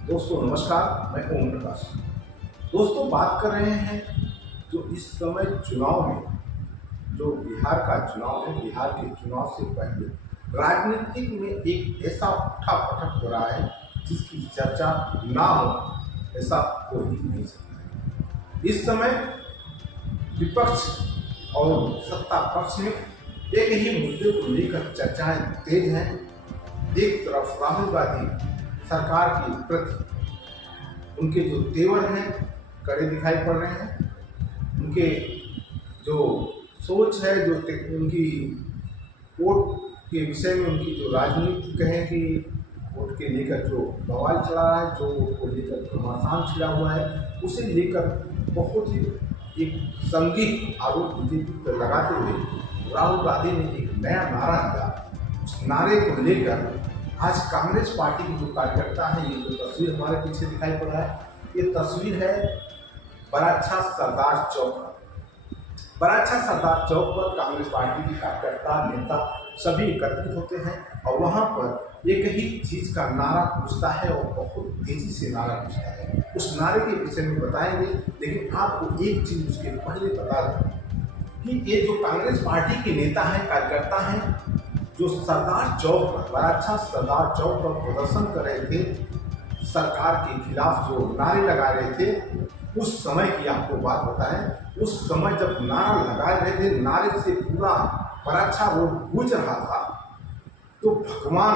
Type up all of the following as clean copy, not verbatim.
दोस्तों नमस्कार, मैं ओम प्रकाश। दोस्तों बात कर रहे हैं जो इस समय चुनाव में, जो बिहार का चुनाव है, बिहार के चुनाव से पहले राजनीतिक में एक ऐसा उठा-पटक हो रहा है जिसकी चर्चा ना हो ऐसा हो ही नहीं सकता है। इस समय विपक्ष और सत्ता पक्ष में एक ही मुद्दे को लेकर चर्चाएं तेज हैं। एक तरफ राहुल गांधी सरकार के प्रति उनके जो तेवर हैं कड़े दिखाई पड़ रहे हैं। उनके जो सोच है, जो उनकी वोट के विषय में उनकी जो राजनीति कहें कि वोट के लेकर जो बवाल चला रहा है, जो वोट को लेकर घमासान छिड़ा हुआ है, उसे लेकर बहुत ही एक संदिग्ध आरोप बीजेपी पर लगाते हुए राहुल गांधी ने एक नया नारा दिया। उस नारे को लेकर आज कांग्रेस पार्टी के जो कार्यकर्ता हैं, ये जो तस्वीर हमारे पीछे दिखाई पड़ रहा है, ये तस्वीर है बराच्छा सरदार चौक पर। बराच्छा सरदार चौक पर कांग्रेस पार्टी के कार्यकर्ता, नेता सभी एकत्रित होते हैं और वहाँ पर एक ही चीज़ का नारा पूछता है और बहुत तेजी से नारा पूछता है। उस नारे के विषय में बताएंगे, लेकिन आपको एक चीज़ उसके पहले बता दें कि ये जो कांग्रेस पार्टी के नेता हैं, कार्यकर्ता हैं, जो सरदार चौक पर, बराच्छा सरदार चौक पर प्रदर्शन कर रहे थे, सरकार के खिलाफ जो नारे लगा रहे थे, उस समय की आपको बात बताएं। उस समय जब नारा लगा रहे थे, नारे से पूरा बराच्छा रोड गूंज रहा था, तो भगवान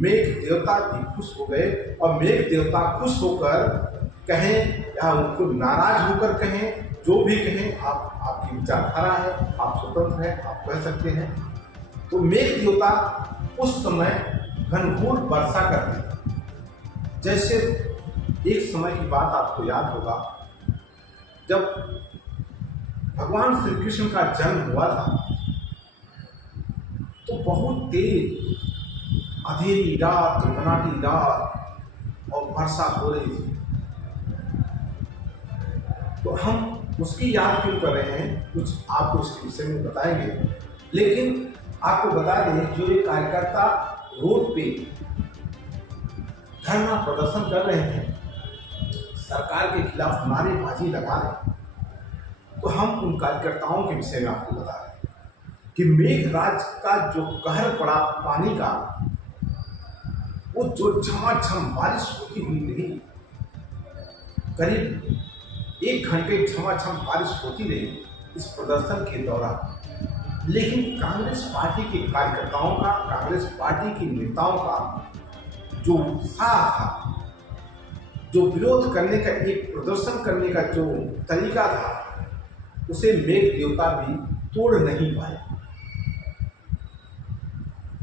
मेघ देवता भी खुश हो गए और मेघ देवता खुश होकर कहें या उनको नाराज होकर कहें, जो भी कहें, आपकी विचारधारा है, आप स्वतंत्र हैं, आप कह सकते हैं। तो मेघ देवता उस समय घनघोर वर्षा करते थे। जैसे एक समय की बात आपको याद होगा, जब भगवान श्री कृष्ण का जन्म हुआ था, तो बहुत तेज अंधेरी रात, घनाटी रात और वर्षा हो रही थी। तो हम उसकी याद क्यों कर रहे हैं, कुछ आपको इसके विषय में बताएंगे। लेकिन आपको बता दें, जो ये कार्यकर्ता रोड पे धरना प्रदर्शन कर रहे हैं, सरकार के खिलाफ नारेबाजी लगा रहे हैं, तो हम उन कार्यकर्ताओं के विषय में आपको बता रहे हैं कि मेघराज का जो कहर पड़ा पानी का, वो जो झमाझम बारिश होती हुई नहीं, करीब 1 घंटे झमाझम बारिश होती रही इस प्रदर्शन के दौरान। लेकिन कांग्रेस पार्टी के कार्यकर्ताओं का, कांग्रेस पार्टी के नेताओं का जो उत्साह था, जो विरोध करने का, एक प्रदर्शन करने का जो तरीका था, उसे मेघ देवता भी तोड़ नहीं पाए।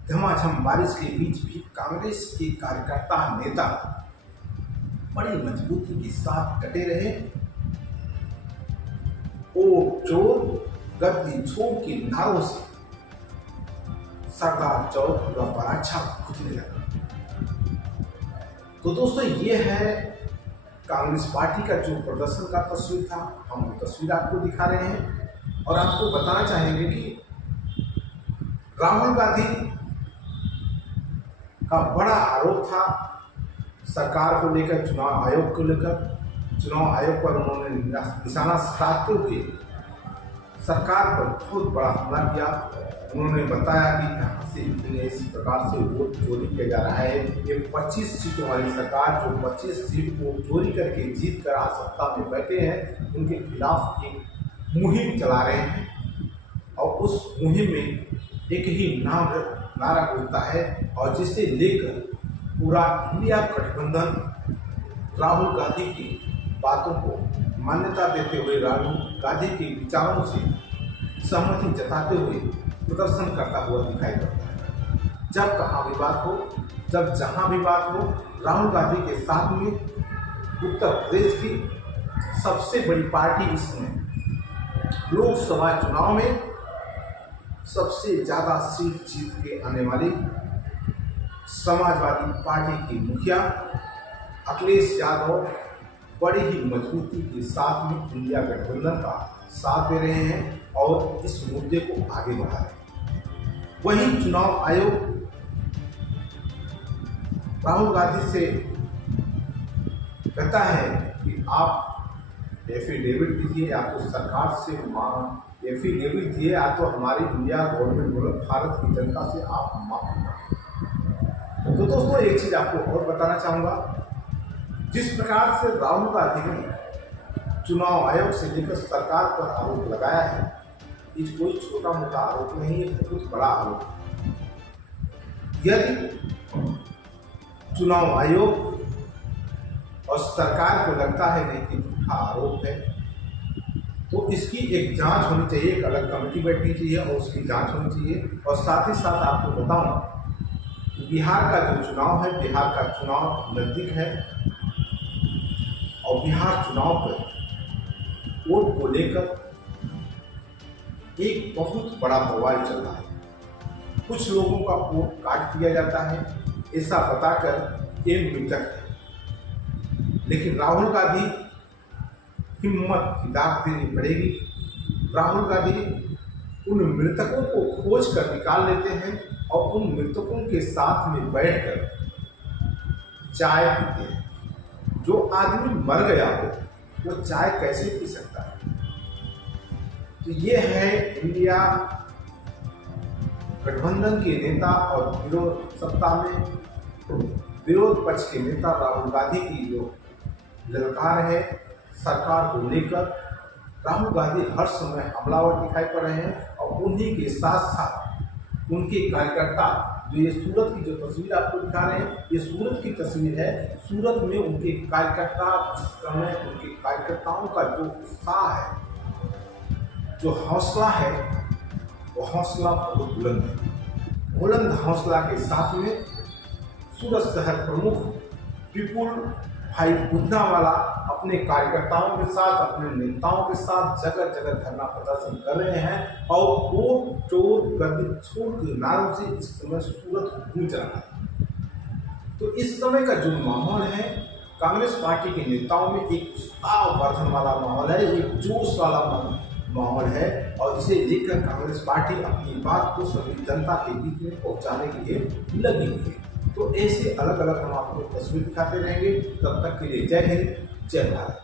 झमाझम बारिश के बीच भी कांग्रेस के कार्यकर्ता, नेता बड़ी मजबूती के साथ डटे रहे। वोट चोर गद्दी छोड़ के नारों से सरदार चौक व बराच्छा खुजने लगा। तो दोस्तों, ये है कांग्रेस पार्टी का जो प्रदर्शन का तस्वीर था। हम वो तस्वीर आपको दिखा रहे हैं और आपको बताना चाहेंगे कि राहुल गांधी का बड़ा आरोप था सरकार को लेकर, चुनाव आयोग को लेकर। चुनाव आयोग पर उन्होंने निशाना साधते हुए सरकार पर बहुत बड़ा हमला किया। उन्होंने बताया कि यहाँ से इसी प्रकार से वोट चोरी किया जा रहा है। ये 25 सीटों वाली सरकार, जो 25 सीट को चोरी करके जीत कर आज सत्ता में बैठे हैं, उनके खिलाफ एक मुहिम चला रहे हैं और उस मुहिम में एक ही नारा गूंजता है और जिसे लेकर पूरा इंडिया गठबंधन राहुल गांधी की बातों को मान्यता देते हुए, राहुल गांधी के विचारों से सहमति जताते हुए प्रदर्शन करता हुआ दिखाई पड़ता है। जब कहाँ भी बात हो, जब जहाँ भी बात हो, राहुल गांधी के साथ में उत्तर प्रदेश की सबसे बड़ी पार्टी, इसमें लोकसभा चुनाव में सबसे ज़्यादा सीट जीत के आने वाली समाजवादी पार्टी की मुखिया अखिलेश यादव बड़ी ही मजबूती के साथ में इंडिया गठबंधन का साथ दे रहे हैं और इस मुद्दे को आगे बढ़ा रहे हैं। वहीं चुनाव आयोग राहुल गांधी से कहता है कि आप एफिडेविट दीजिए, या तो सरकार से एफिडेविट दिए, या तो हमारी इंडिया गवर्नमेंट मतलब भारत की जनता से आप माफी मांगे। तो दोस्तों एक चीज आपको और बताना चाहूंगा, जिस प्रकार से राहुल गांधी ने चुनाव आयोग से लेकर सरकार पर आरोप लगाया है, ये कोई छोटा मोटा आरोप नहीं है, बहुत बड़ा आरोप है। यदि चुनाव आयोग और सरकार को लगता है नहीं कि झूठा आरोप है, तो इसकी एक जांच होनी चाहिए, एक अलग कमेटी बैठनी चाहिए और उसकी जांच होनी चाहिए। और साथ ही साथ आपको बताऊं कि बिहार का जो चुनाव है, बिहार का चुनाव नजदीक है और बिहार चुनाव पर वोट को लेकर एक बहुत बड़ा बवाल चल रहा है। कुछ लोगों का वोट काट दिया जाता है, ऐसा बताकर ये मृतक है। लेकिन राहुल गांधी हिम्मत की दाग देनी पड़ेगी। राहुल गांधी उन मृतकों को खोज कर निकाल लेते हैं और उन मृतकों के साथ में बैठकर चाय पीते हैं। जो आदमी मर गया हो वो चाय कैसे पी सकता है? तो ये है इंडिया गठबंधन के नेता और विरोध सत्ता में विरोध पक्ष के नेता राहुल गांधी की जो ललकार है सरकार को लेकर। राहुल गांधी हर समय हमलावर दिखाई पड़ रहे हैं और उन्हीं के साथ साथ उनके कार्यकर्ता, जो ये सूरत की जो तस्वीर आपको दिखा रहे हैं, ये सूरत की तस्वीर है। सूरत में उनके कार्यकर्ता, इस समय उनके कार्यकर्ताओं का जो उत्साह है, जो हौसला है, वो हौसला बहुत बुलंद है। बुलंद हौसला के साथ में सूरत शहर प्रमुख विपुल भाई बुधनावाला अपने कार्यकर्ताओं के साथ, अपने नेताओं के साथ जगह जगह धरना प्रदर्शन कर रहे हैं और वोट चोर गर्दी छोड़ के नारों से इस समय सूरत गूंज रहा है। तो इस समय का जो माहौल है, कांग्रेस पार्टी के नेताओं में एक उत्साह वर्धन वाला माहौल है, एक जोश वाला माहौल है और इसे लेकर कांग्रेस पार्टी अपनी बात को सभी जनता के बीच में पहुंचाने के लिए लगी हुई है। तो ऐसे अलग अलग हम आपको तस्वीर दिखाते रहेंगे। तब तक के लिए जय हिंद, जय भारत।